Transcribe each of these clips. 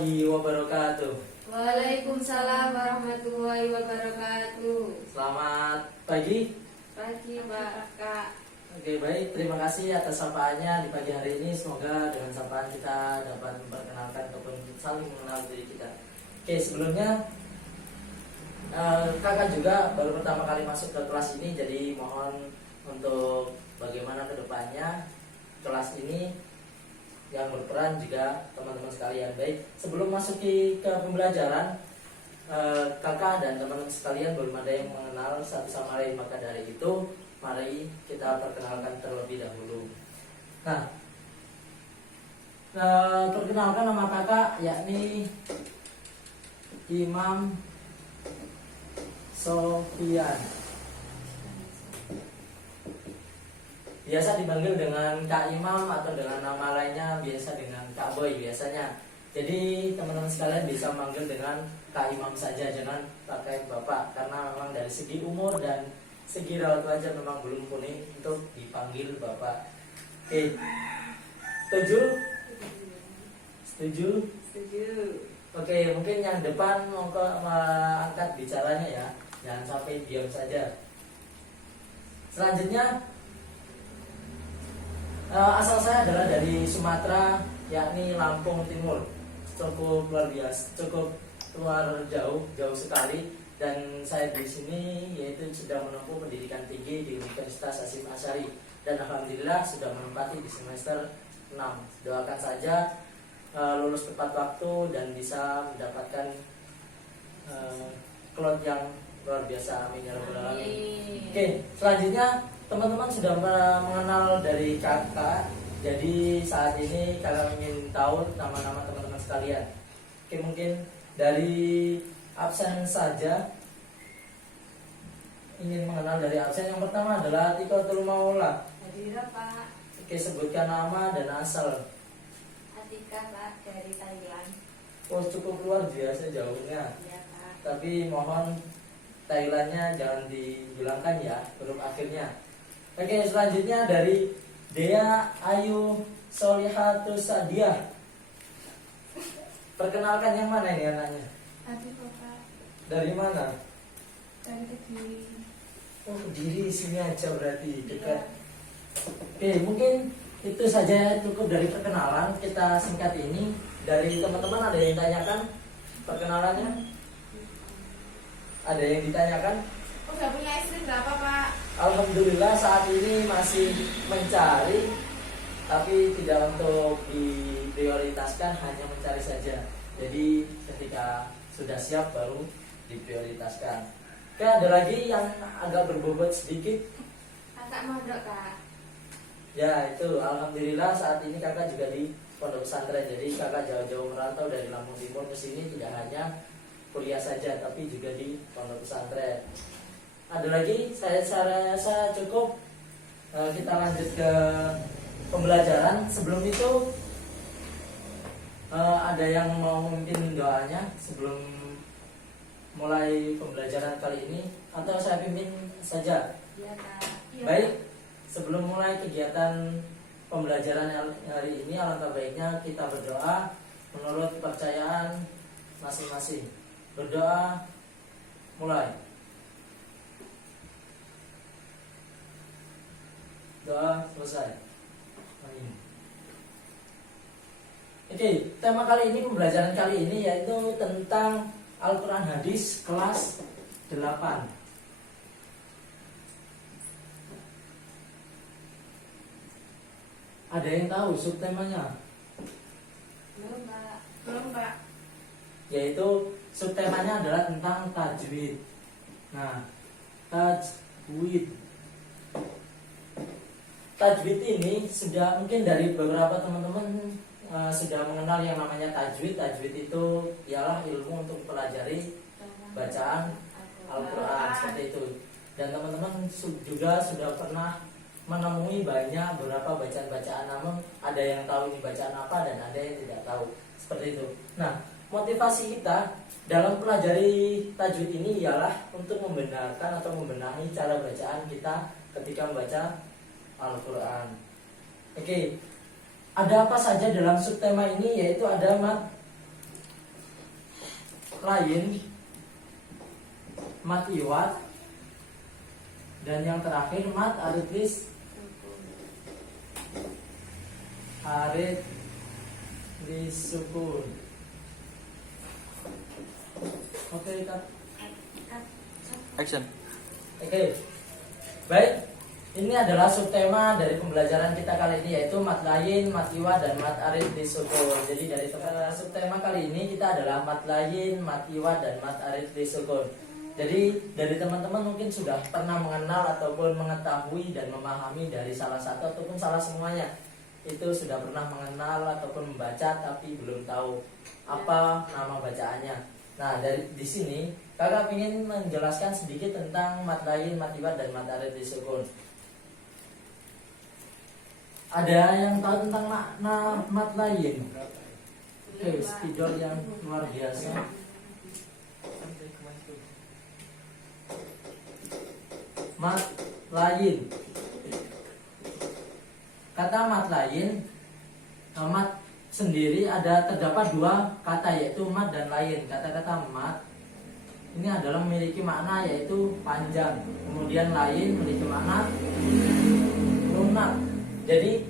warahmatullahi wabarakatuh. Waalaikumsalam warahmatullahi wabarakatuh. Selamat pagi. Pagi Pak Kak. Oke, baik, terima kasih atas sapaannya di pagi hari ini. Semoga dengan sapaan kita dapat memperkenalkan ataupun saling mengenal diri kita. Oke, sebelumnya kakak juga baru pertama kali masuk ke kelas ini, jadi mohon untuk bagaimana kedepannya kelas ini yang berperan juga teman-teman sekalian. Baik, sebelum masuki ke pembelajaran, kakak dan teman-teman sekalian belum ada yang mengenal satu sama lain, maka dari itu mari kita perkenalkan terlebih dahulu. Nah, perkenalkan nama kakak yakni Imam Sofian. Biasa dipanggil dengan Kak Imam atau dengan nama lainnya biasa dengan Kak Boy biasanya. Jadi teman-teman sekalian bisa manggil dengan Kak Imam saja, jangan pakai Bapak, karena memang dari segi umur dan segi raut wajah memang belum kuning untuk dipanggil Bapak. Oke, setuju? Setuju? Setuju. Oke, mungkin yang depan mau angkat bicaranya ya, jangan sampai diam saja. Selanjutnya, asal saya adalah dari Sumatera, yakni Lampung Timur. Cukup luar biasa, cukup luar jauh sekali. Dan saya di sini yaitu sedang menempuh pendidikan tinggi di Universitas Hasyim Asy'ari, dan alhamdulillah sudah menempati di semester 6. Doakan saja lulus tepat waktu dan bisa mendapatkan klot yang luar biasa. Amin ya rabbal alamin. Oke, selanjutnya teman-teman sudah mengenal dari kakak. Jadi saat ini kalian ingin tahu nama-nama teman-teman sekalian. Oke, mungkin dari absen saja ingin mengenal dari absen. Yang pertama adalah Tikotul Maula. Hadira Pak. Oke, sebutkan nama dan asal. Atika Pak, dari Thailand. Oh, cukup luar biasa jauhnya. Iya Pak. Tapi mohon Thailandnya jangan dihilangkan ya, huruf akhirnya. Oke, selanjutnya dari Dea Ayu Solihatus Sadiah. Perkenalkan, yang mana ini anaknya? Adik Pak. Dari mana? Dari Kediri. Oh, Kediri, sini aja berarti dekat. Oke, mungkin itu saja cukup dari perkenalan kita singkat ini. Dari teman-teman ada yang ditanyakan perkenalannya? Ada yang ditanyakan? Udah punya istri berapa Pak? Alhamdulillah saat ini masih mencari, tapi tidak untuk diprioritaskan, hanya mencari saja. Jadi ketika sudah siap baru diprioritaskan. Oke, ada lagi yang agak berbobot sedikit. Kakak mondok Kak. Ya, itu alhamdulillah saat ini kakak juga di pondok pesantren. Jadi kakak jauh-jauh merantau dari Lampung Timur ke sini, tidak hanya kuliah saja tapi juga di pondok pesantren. Ada lagi, saya rasa cukup. Kita lanjut ke pembelajaran. Sebelum itu ada yang mau memimpin doanya sebelum mulai pembelajaran kali ini, atau saya pimpin saja? Iya Kak. Iya. Baik, sebelum mulai kegiatan pembelajaran hari ini, alangkah baiknya kita berdoa menurut kepercayaan masing-masing. Berdoa, mulai. Doa selesai. Amin. Oke, tema kali ini, pembelajaran kali ini yaitu tentang Al-Quran Hadis kelas 8. Ada yang tahu subtemanya? Belum Pak. Belum Pak. Yaitu subtemanya adalah tentang tajwid. Nah, tajwid ini sudah mungkin dari beberapa teman-teman sudah mengenal yang namanya tajwid. Tajwid itu ialah ilmu untuk mempelajari bacaan Al-Quran, seperti itu. Dan teman-teman juga sudah pernah menemui banyak beberapa bacaan-bacaan, namun ada yang tahu ini bacaan apa dan ada yang tidak tahu, seperti itu. Nah, motivasi kita dalam pelajari tajwid ini ialah untuk membenarkan atau membenahi cara bacaan kita ketika membaca Al-Quran. Oke, ada apa saja dalam subtema ini, yaitu ada lain, mat iwat, dan yang terakhir mat aritlis sukun. Oke, Kak. Action. Oke. Baik. Ini adalah subtema dari pembelajaran kita kali ini, yaitu mat lain, mat iwat, dan mat aritlis sukun. Jadi dari subtema kali ini kita adalah mat lain, mat iwat, dan mat aritlis sukun. Jadi dari teman-teman mungkin sudah pernah mengenal ataupun mengetahui dan memahami dari salah satu ataupun salah semuanya. Itu sudah pernah mengenal ataupun membaca tapi belum tahu apa nama bacaannya. Nah, di sini kakak ingin menjelaskan sedikit tentang mat lain, mat iwat, dan mat aritlis sukun. Ada yang tahu tentang makna mat lain? Oke, spidol yang luar biasa. Mat lain. Kata mat lain, mat sendiri terdapat dua kata, yaitu mat dan lain. Kata-kata mat ini adalah memiliki makna yaitu panjang. Kemudian lain memiliki makna lunak. Jadi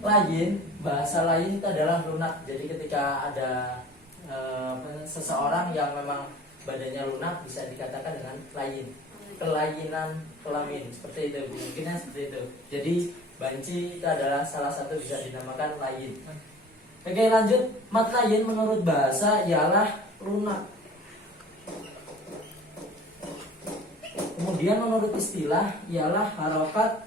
lain, bahasa lain itu adalah lunak. Jadi ketika ada seseorang yang memang badannya lunak bisa dikatakan dengan lain. Kelainan kelamin, seperti itu. Mungkinnya seperti itu. Jadi banci itu adalah salah satu bisa dinamakan lain. Oke, lanjut. Mat lain menurut bahasa ialah lunak. Kemudian menurut istilah ialah harokat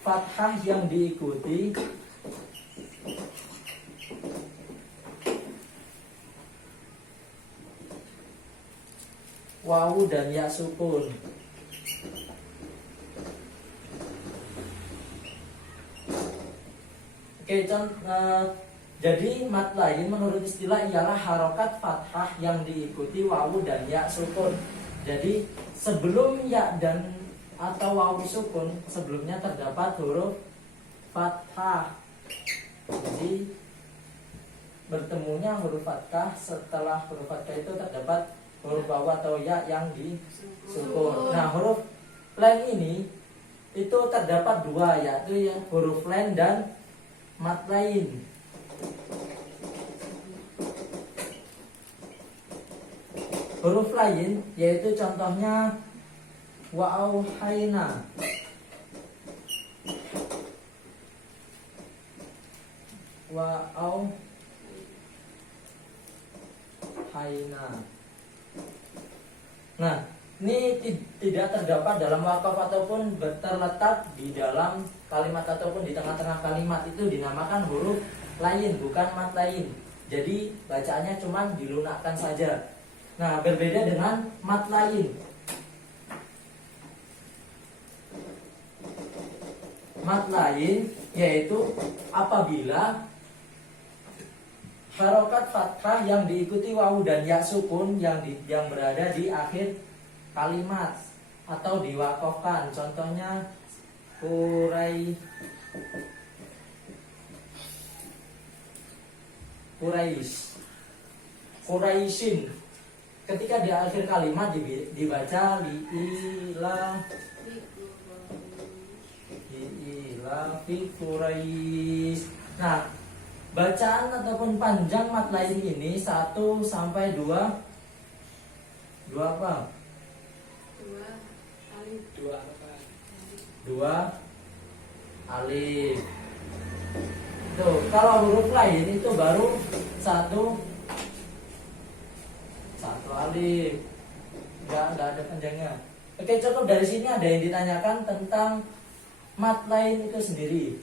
fathah yang diikuti wawu dan ya sukun. Oke, jadi mat lain menurut istilah ialah harokat fathah yang diikuti wawu dan ya sukun. Jadi sebelum ya dan atau wawu sukun sebelumnya terdapat huruf fathah. Jadi bertemunya huruf fathah, setelah huruf fathah itu terdapat huruf wawu atau ya yang disukun. Nah, huruf len ini itu terdapat dua, yaitu huruf len dan mat lain. Huruf lain yaitu contohnya wa'auhaina, Nah, ini tidak terdapat dalam wakaf ataupun terletak di dalam kalimat ataupun di tengah-tengah kalimat. Itu dinamakan huruf lain, bukan mat lain. Jadi bacaannya cuma dilunakkan saja. Nah, berbeda dengan mat lain. Mat lain yaitu apabila harokat fathah yang diikuti wawu dan ya sukun yang berada di akhir kalimat atau diwakafkan. Contohnya Quraisyin. Ketika di akhir kalimat dibaca li'ilah fi Quraisy. Nah, bacaan ataupun panjang mat lain ini 1 sampai 2 apa? 2 alif. Tuh, kalau huruf lain itu baru 1 alif. Enggak ada panjangnya. Oke, cukup dari sini. Ada yang ditanyakan tentang mat lain itu sendiri.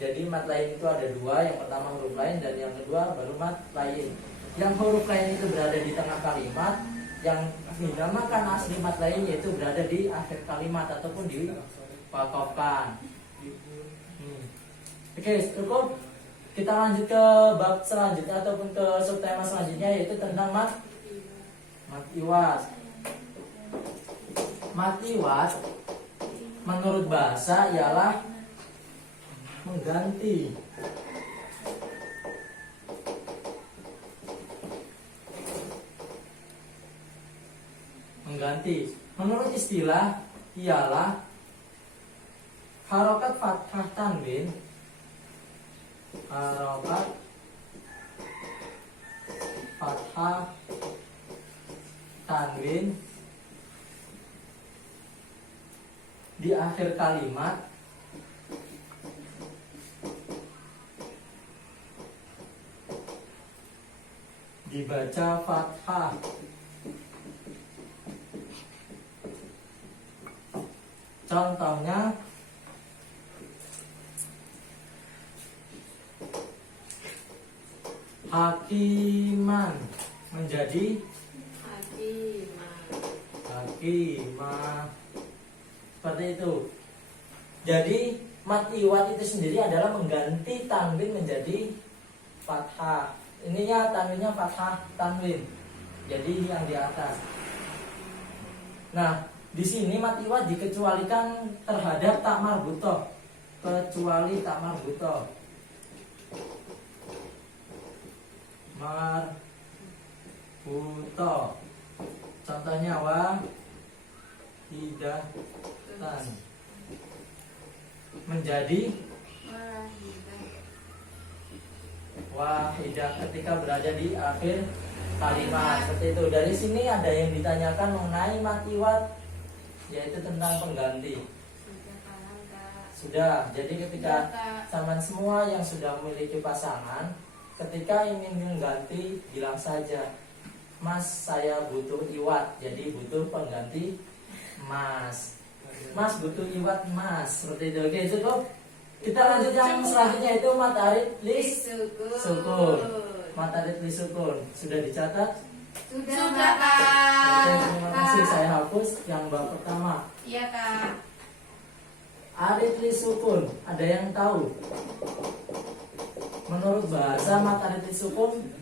Jadi mat lain itu ada dua, yang pertama huruf lain dan yang kedua baru mat lain. Yang huruf lain itu berada di tengah kalimat, yang dinamakan asli mat lain yaitu berada di akhir kalimat ataupun diwakafkan. Oke, cukup. Kita lanjut ke bab selanjutnya ataupun ke subtema selanjutnya, yaitu tentang mat iwat. Mat iwat menurut bahasa ialah mengganti. Mengganti. Menurut istilah ialah harokat fathah tanwin. Harokat fathah tanwin di akhir kalimat dibaca fathah. Contohnya hakiman menjadi hakimah. Seperti itu. Jadi mat iwat itu sendiri adalah mengganti tanwin menjadi fathah. Ininya tanwinnya fathah tanwin. Jadi yang di atas. Nah, di sini mat iwat dikecualikan terhadap tak marbutoh, kecuali tak marbutoh. Marbutoh. Contohnya wahidatan menjadi wahidah ketika berada di akhir kalimat. Seperti itu. Dari sini ada yang ditanyakan mengenai mat iwat, yaitu tentang pengganti. Sudah. Jadi ketika sama semua yang sudah memiliki pasangan, ketika ingin mengganti, bilang saja, Mas, saya butuh iwat, jadi butuh pengganti Mas. Mas butuh iwat Mas. Seperti itu. Oke, cukup. Kita lanjut yang selanjutnya, itu mat arid lis sukun. Mat arid lis sukun. Sudah dicatat? Sudah Kak. Oke, terima kasih. Saya hapus yang bab pertama. Iya Kak. Arid lis sukun. Ada yang tahu? Menurut bahasa mat arid lis sukun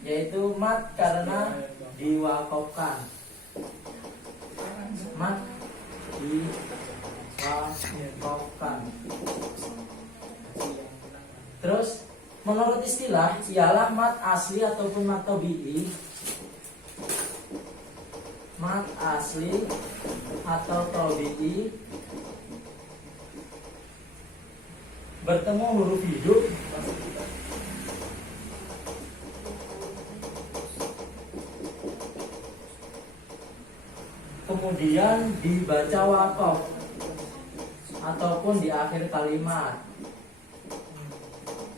yaitu mat karena diwakofkan. Mat diwakofkan. Terus menurut istilah ialah mat asli ataupun mat tabi'i. Mat asli atau tabi'i bertemu huruf hidup kemudian dibaca wakof ataupun di akhir kalimat.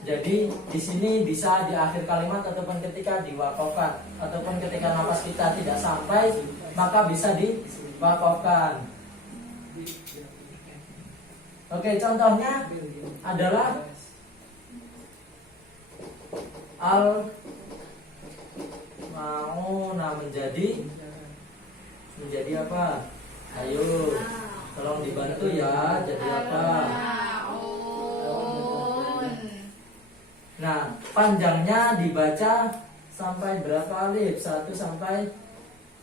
Jadi di sini bisa di akhir kalimat ataupun ketika diwakofkan ataupun ketika nafas kita tidak sampai maka bisa diwakofkan. Oke, contohnya adalah al mauna menjadi apa? Ayo, tolong dibantu ya. Jadi apa? Nah, panjangnya dibaca sampai berapa alif? 1 sampai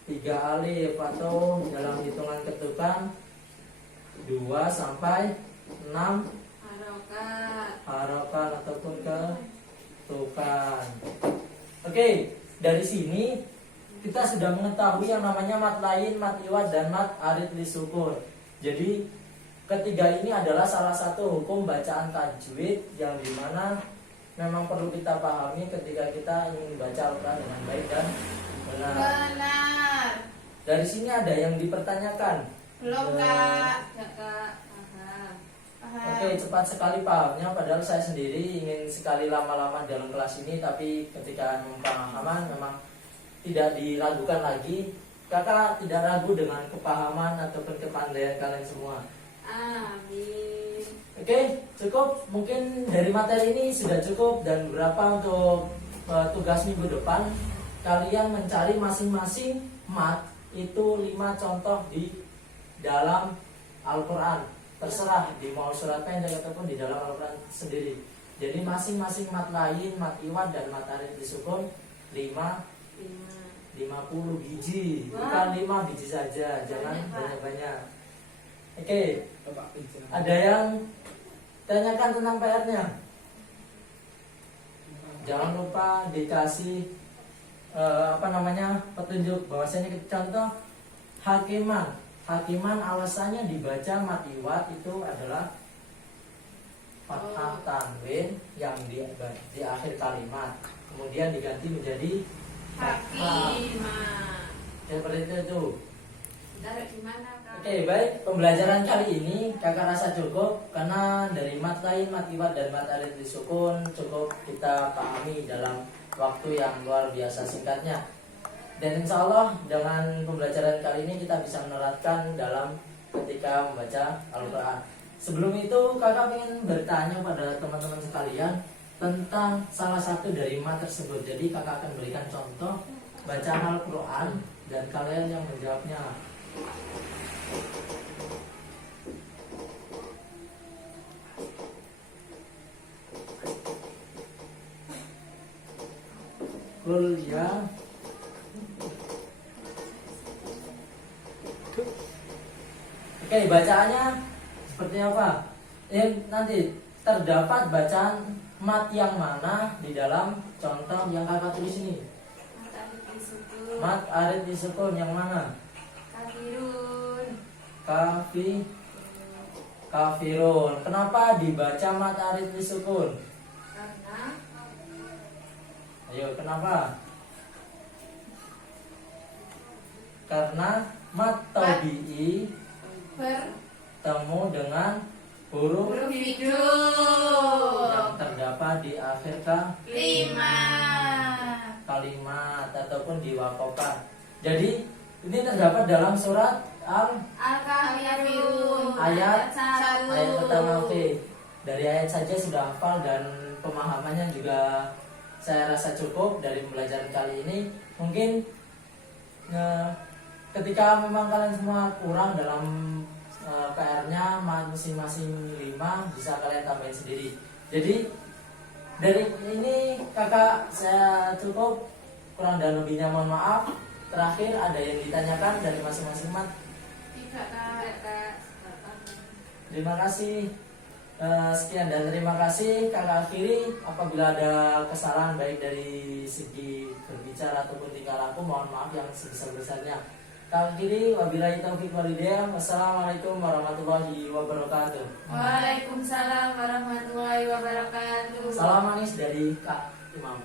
3 alif atau dalam hitungan ketukan 2 sampai 6 harokat ataupun ketukan. Oke, dari sini kita sudah mengetahui yang namanya mat lain, mat iwat, dan mat arid lis sukun. Jadi ketiga ini adalah salah satu hukum bacaan tajwid yang dimana memang perlu kita pahami ketika kita ingin membaca Al-Quran dengan baik dan benar. Dari sini ada yang dipertanyakan. Belum Kak. Ya Kak. Oke, cepat sekali pahamnya. Padahal saya sendiri ingin sekali lama-lama dalam kelas ini, tapi ketika pemahaman memang tidak diragukan lagi. Kakak tidak ragu dengan kepahaman ataupun kepandaian kalian semua. Amin. Oke, cukup. Mungkin dari materi ini sudah cukup. Dan berapa untuk tugas minggu depan, kalian mencari masing-masing mat itu 5 contoh di dalam Al-Quran. Terserah di mau surat pendek ataupun di dalam Al-Quran sendiri. Jadi masing-masing mat lain, mat iwat, dan mat arid disukun 50 biji. Bukan 5 biji saja. Jangan banyak-banyak. Oke, ada yang Tanyakan tentang PR-nya. Jangan lupa dikasih petunjuk bahwasanya contoh hakiman. Hakiman alasannya dibaca matiwat itu adalah fathah tanwin yang di akhir kalimat, kemudian diganti menjadi fathah. Hakimah. Seperti itu. Taruh di mana, Kak? Oke, baik. Pembelajaran kali ini kakak rasa cukup karena dari mat lain, matiwat dan mat arid disukun cukup kita pahami dalam waktu yang luar biasa singkatnya. Dan insya Allah dengan pembelajaran kali ini kita bisa menerapkan dalam ketika membaca Al-Quran. Sebelum itu kakak ingin bertanya pada teman-teman sekalian tentang salah satu dari mat tersebut. Jadi kakak akan berikan contoh bacaan Al-Quran dan kalian yang menjawabnya. Kul ya. Oke, bacaannya seperti apa? Nanti terdapat bacaan mat yang mana di dalam contoh yang kakak tulis ini? Mat arid disukun yang mana? Kafirun. Kafirun. Kenapa dibaca mat arid disukun? Karena Ayo, kenapa? Karena mat tabi'i bertemu dengan huruf huruf hidup. yang terdapat di akhir kalimat ataupun di wakokan. Jadi ini terdapat dalam surat Al-Kafirun. Ayat 1. pertama. Oke. Dari ayat saja sudah hafal dan pemahamannya juga saya rasa cukup dari pembelajaran kali ini. Mungkin ketika memang kalian semua kurang dalam PR-nya masing-masing 5 bisa kalian tambahin sendiri. Jadi dari ini kakak saya cukup, kurang dan lebihnya mohon maaf. Terakhir ada yang ditanyakan dari masing-masing mat? Tidak, Kak. Terima kasih. Sekian dan terima kasih. Kakak akhiri, apabila ada kesalahan baik dari segi berbicara ataupun tingkah laku, mohon maaf yang sebesar-besarnya. Kakak akhiri, wabillahi taufiq walhidayah. Wassalamualaikum warahmatullahi wabarakatuh. Waalaikumsalam warahmatullahi wabarakatuh. Salam manis dari Kak Imam.